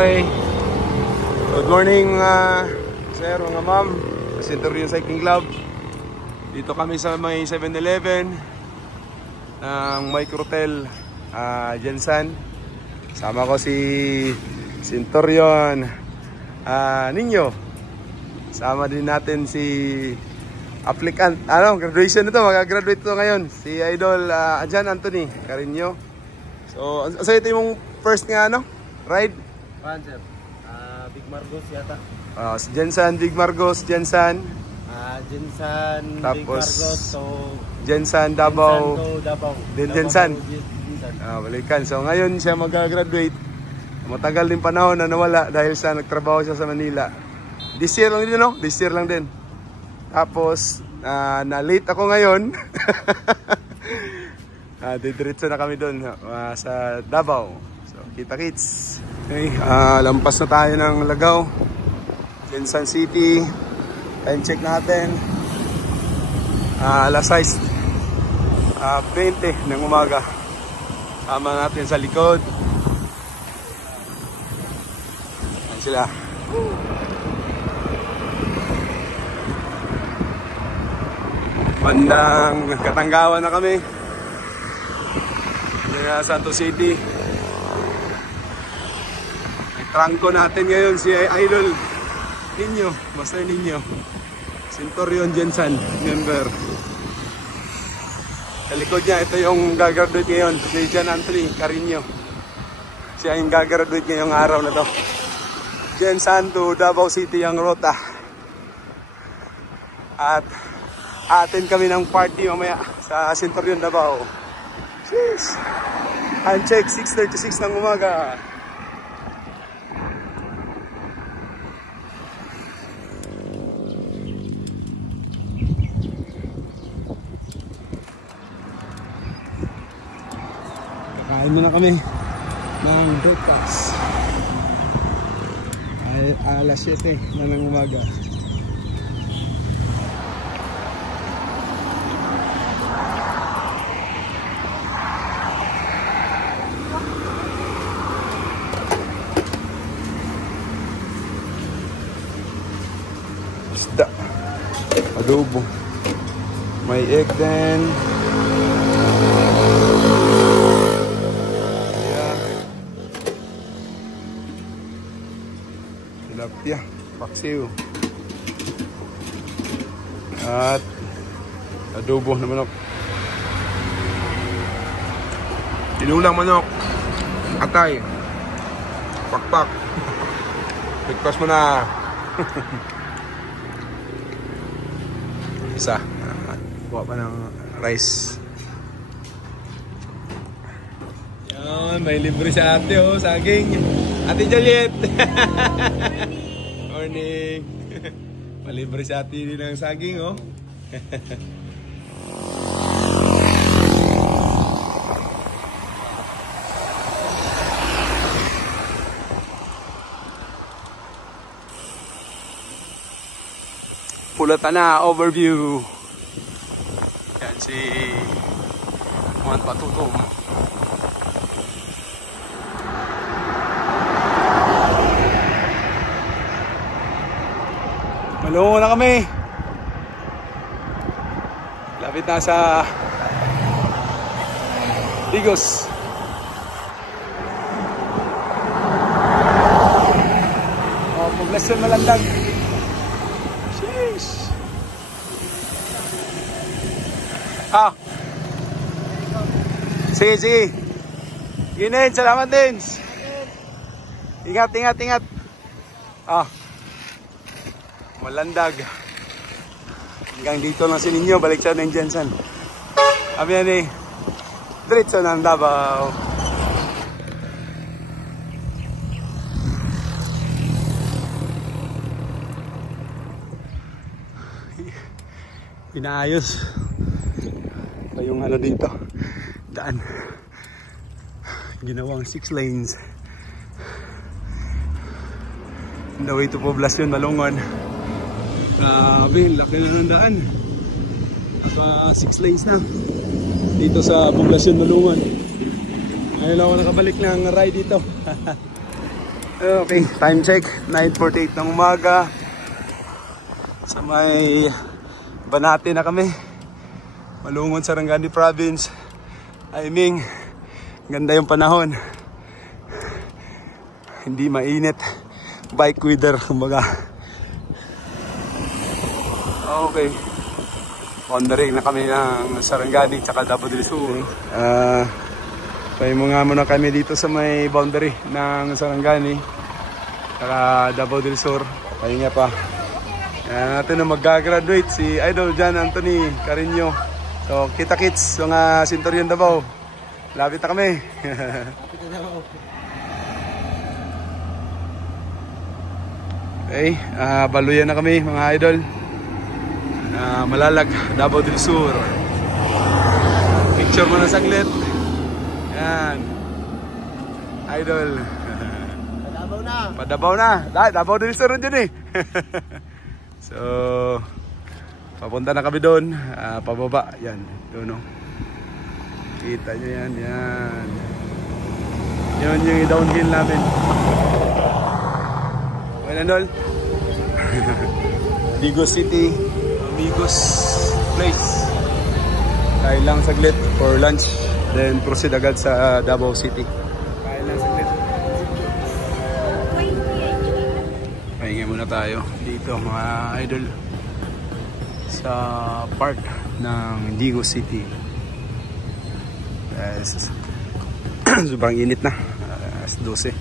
Okay. Good morning sir, mga ma'am. Sa Centurion Cycling Club. Dito kami sa may 7-Eleven ng Microtel Jensan. Sama ko si Centurion Nino. Sama din natin si applicant. Graduation nito, mag-graduate ito ngayon. Si Idol Jan Anthony Carino. So, ito yung first nga ride? Sir. Big Margos yata. Jensan, Big Margos, Jensan. Jensan, Tapos, Big Margos, so Jensan, Davao. Jensan. Balikan. So ngayon siya mag-graduate. Matagal din panahon na nawala dahil sa nagtrabaho siya sa Manila. This year lang din, no? This year lang din. Tapos, na-late ako ngayon. Didiretso na kami doon sa Davao. So, kita-kits. Okay, lampas na tayo ng Lagaw. Jensan City. Time check natin. Alas 6:20 ng umaga. Sama natin sa likod. Ayan sila. Bandang Katanggawan na kami. Yan, Santos City. Trangko natin ngayon si Idol Nino, Master Nino. Centurion Jensan member. Sa likod niya, ito yung gagraduate ngayon, si Jan Anthony Carino. Siya yung gagraduate ngayong araw na to. Jensan to Davao City ang rota. At atin kami ng party mamaya sa Centurion Davao. Jeez. Handcheck 6:36 ng umaga. Kakain muna kami ng breakfast. Alas 7 na ng umaga. Isda, adobo, may egg din. Tilapia, paksiw, at adobo na manok, tinulang manok, atay, pakpak. Breakfast mo na. Isa, buka pa ng rice. Yan, may libre sa ate, saging. Ate Juliet. Morning. Malibre sa ate din ng saging, Pulatan na, overview. Yan si Juan Patutom. Malungo na kami. Lapit na sa Igos. Poblasyon Malandag. Sheesh. Sige. Ginin, salamat din. Ingat. Malandag. Hanggang dito lang si Nino, balik siya ng Jensan. Sabi yan diretso ng Davao. Pinaayos pa yung dito, daan. Ginawang 6 lanes. On the way to Poblasyon Malungon. Grabe, laki na ng daan. 6 lanes na dito sa Poblasyon Malungon. Ngayon ako nakabalik ng ride dito. Okay, time check, 9:48 ng umaga. Sa may Banate na kami. Malungon, Sarangani Province. Aiming, ganda yung panahon. Hindi mainit. Bike weather, kumbaga. Okay. Wandering na kami ng Sarangani tsaka Davao del Sur. Tayo muna kami dito sa may boundary ng Sarangani tsaka Davao del Sur. Pahinga pa. Natin na mag-graduate si Idol John Anthony Carino. So, kita-kits, mga Centurion Davao. Lapit na kami. Okay, baluyan na kami mga idol. Malalag, Davao del Sur. Picture mo na saglit. Yan. Idol. Padabaw na. Padabaw na. Davao del Sur dyan eh. So, papunta na kami doon, pababa, yan, doon o. Kita nyo yan, yan. Yun yung downhill namin. Okay na, Nol? Digos City, Digos Place. Kain lang saglit for lunch, then proceed agad sa Davao City. Kain lang saglit. Pahinga muna tayo dito mga idol sa park ng Digos City. Sobrang init na, alas 12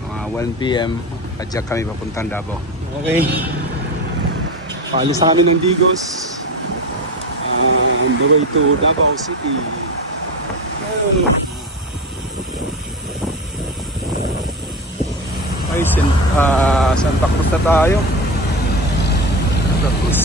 mga 1 PM adyak kami papuntang Davao. Okay, paalis na kami ng Digos on the way to Davao City. Ay, Santa Cruz na tayo. Santa Cruz.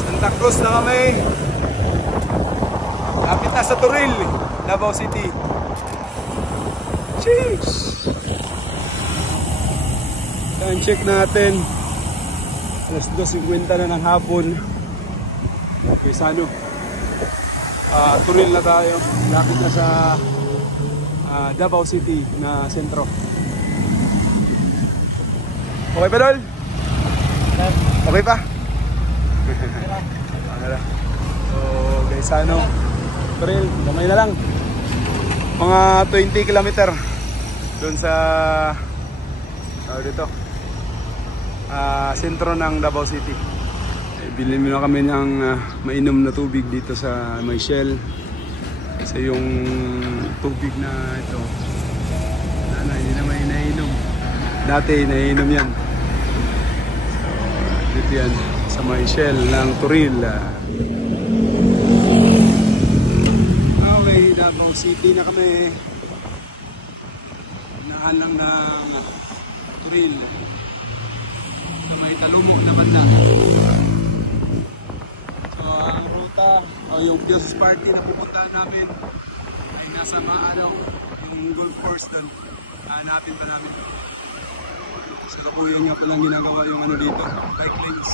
Santa Cruz na kami. Lapit na sa Turil, Davao City. Cheers! Time check natin, alas 2:50 na ng hapon. Okay, sa ano, Turil na tayo. Lapit na sa Davao City na sentro. Okay pa, Dol? Okay pa? So guys, ano, Turil, gamay na lang. Mga 20 kilometer doon sa dito, sentro ng Davao City. Bilhin mo na kami ng mainom na tubig dito sa may Shell. Kasi yung tubig na ito, hindi na may nainom. Dati nainom yan. So, dito yan sa may Shell ng Turil. Okay, Davao City na kami. Nahan lang ng Turil. Sa may Talumo naman na. So, ang ruta o yung Diyos Party na pupuntahan namin ay nasa Maano, yung golf course doon. Hanapin pa namin. Sa kapuyan nga palang ginagawa yung ano dito, bike lanes.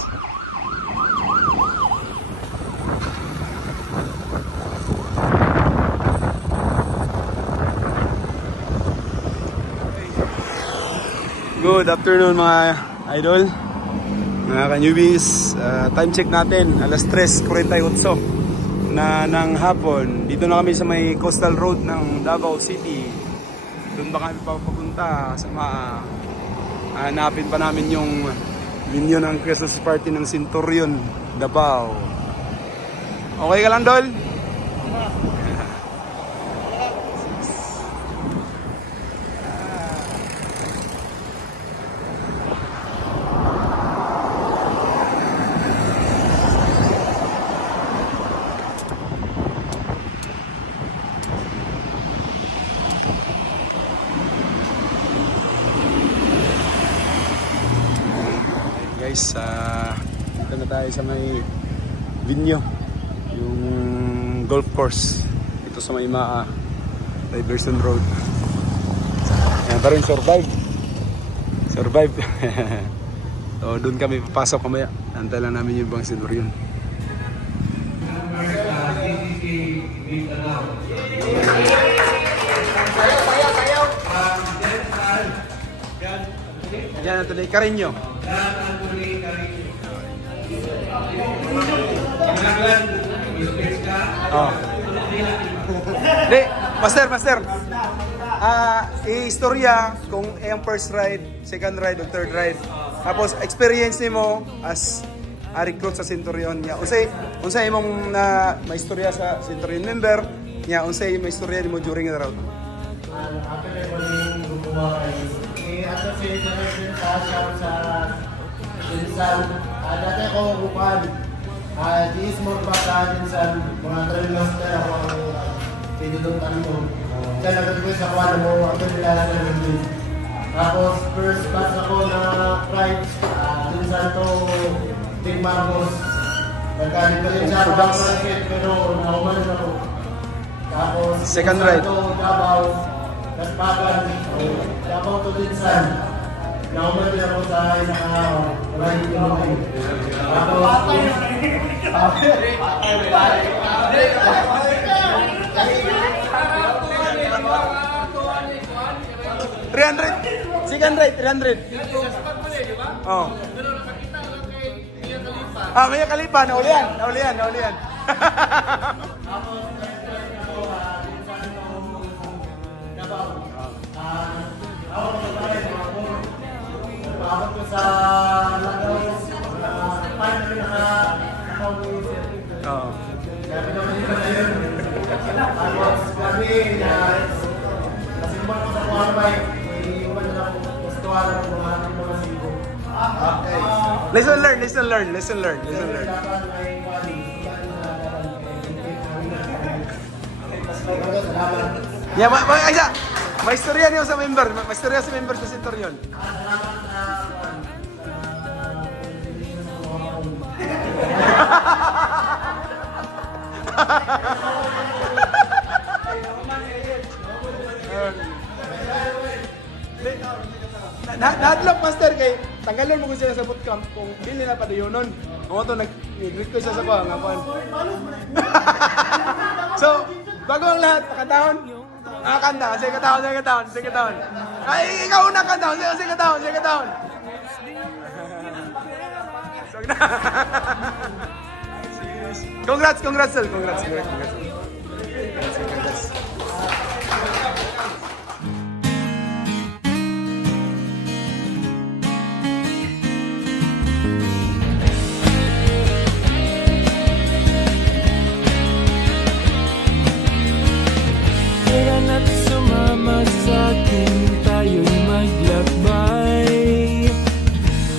Good afternoon mga idol, mga ka-newbies. Time check natin, alas 3:48 na ng hapon. Dito na kami sa may coastal road ng Davao City. Doon ba kami papunta sa hanapin pa namin yung linya ng Christmas party ng Centurion Davao. Okay ka lang, Dol? Guys, dito na tayo sa may Vinyo, yung golf course dito sa may Diversion Road. Yan pa rin, survive. Survive. So, doon kami papasok kamaya. Antay lang namin yung ibang Centurion. Yan, Anthony Carreño. Oh. Di, master. I-istorya kung yung first ride, second ride, o third ride. Tapos, experience mo as a recruit sa Centurion niya. Unsay imong maistorya sa Centurion member niya, unsay maistorya nimo during the route. Dati ako upan. Di small pa sa atin sa mga trail master ako ang pinutuntan ko. Kaya nag-request ako mo, ako nila sa nag-request. Tapos first batch ako na ride, dinsan to Big Marcos. Nagkalit pa rin siya ako ng market, pero naumanin ako. Tapos second ride. Davao, Kaspagan, Davao to Dinsan. Nauman din ako sa isang araw. Ride ko naman. Second ride, 300. Oh. Maya Khalifa, naulian. Ako ko sa Lagos, paano na-account ko yung service. Oo. Sabi naman dito na yun. Tapos kami na nasimpan ko sa Quarbike, may iwan na lang gustuhan ng mga sigo. Okay. Lesson learned. Yeah, may istorya niyo sa member. May istorya sa member sa Centurion. Nadlock master kay tanggalon mo ko sila sa bootcamp kung dili na padayonon. Mo to nag-request sa ko nga pan. So, bago ang lahat pakatahon. Kanta, sige katahon. Ay, ikaw na kanta, sige katahon. Congrats. At sumama sa'kin, tayo'y maglakbay.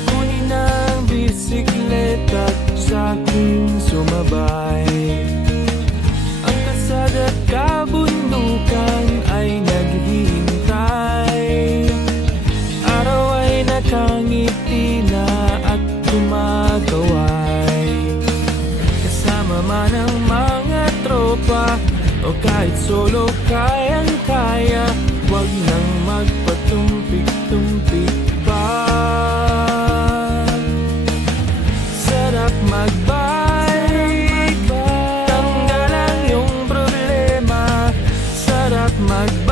Kunin ang bisikleta at sa'kin sumabay. Ang kasada at kabundukan ay naghihintay. Araw ay nakangiti na at kumakaway. Kasama man ang mga tropa o kahit solo kayang-kaya, wag nang magpatumpik-tumpik pa. Sarap magbike, tanggalan yung problema. Sarap magbike,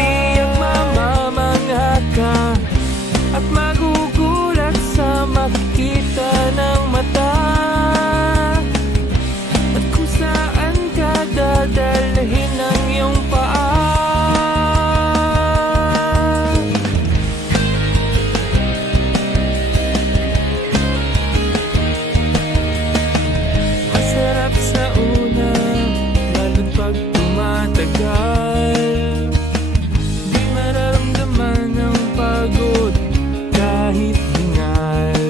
tiyak mamamangha ka at magugulat sa makita ng mata. Dadalhin ang iyong paa. Masarap sa una, lalo't pag tumatagal. Di mararamdaman ang pagod kahit hingal.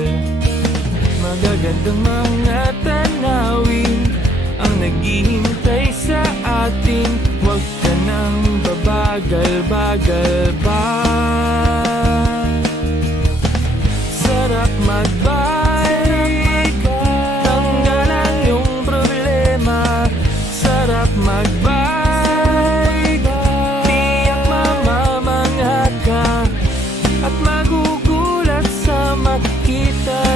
Magagandang mga tanawin ang naghihintay sa atin. Huwag ka nang babagal-bagal pa. Sarap magbike, tanggalan yung problema. Sarap magbike, tiyak mamamangha ka kita